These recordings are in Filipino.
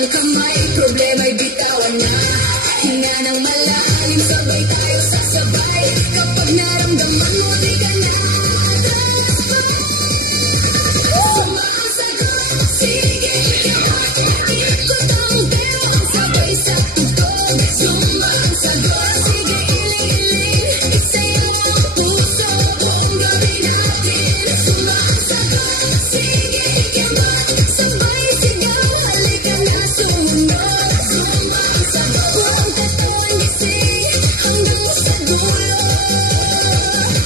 ang kamay, problema'y bitawan na. Hinga ng malalim, sabay tayo sasabay. Kapag naramdaman mo, di ka na sumasagot. Sige, ikot ang pero ang sabay sa tugtog. Zumba ang sagot, sige iling-iling. Isayaw ang puso, buong gabi natin. Zumba ang sagot, sige ikot. Sabay sigaw, halika na sumunod. Zumba ang sagot, buong katawan gising. Hanggang sa dulo,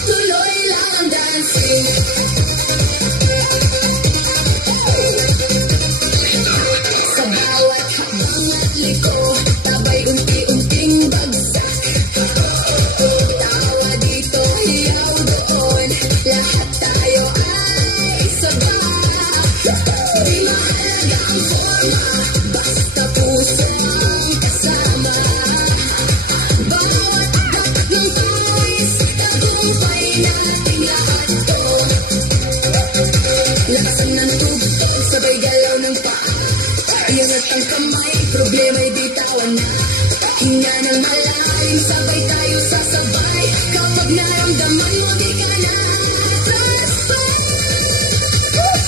tuloy lang ang dancing. Sa bawat hakbang at liko, tabay unti-unting bagsak. Tawa dito, hiyaw doon, lahat tayo ay sabay. Di mahalaga ang forma, basta puso ang kasama. Bawat hatak ng pawis, tagumpay nating lahat to. Lakasan ng tugtog, sabay galaw ng paa. Iangat ang kamay, problema'y bitawan na. Hinga ng malalim, sabay tayo sasabay. Kapag naramdaman mo, di ka na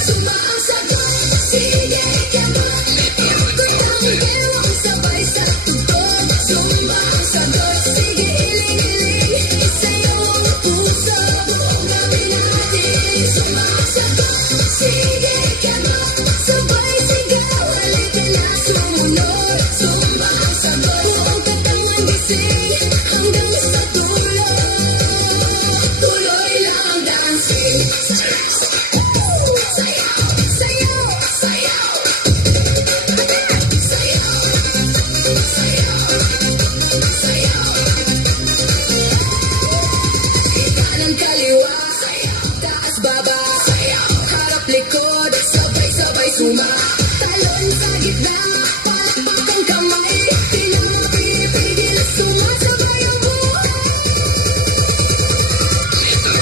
Zumba ang sagot, sige ikabot. Ikot ang pero sabay sa tugtog. Zumba ang sagot, sige iling-iling. Isayaw ang puso, buong gabi natin. Zumba ang sagot, sige ikabot. Sabay sigaw, halika na sumunod. Zumba ang sagot, buong katawan gising. Hanggang sa dulo, tuloy lang ang dancing. Sayaw, sayaw, sayaw. Sayaw, sayaw, sayaw. Kanan kaliwa, taas baba, harap likod, sabay-sabay suma. Talon sa gitna, palakpak ang kamay. Di na mapipigil, sumasabay ang buhay.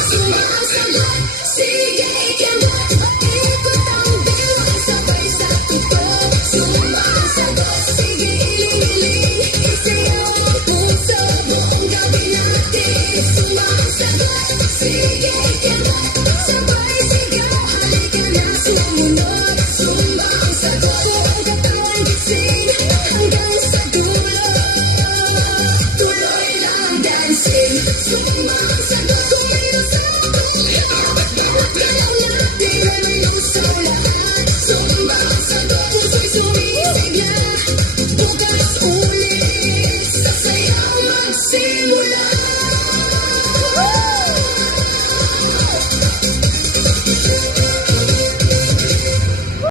Sumasagot,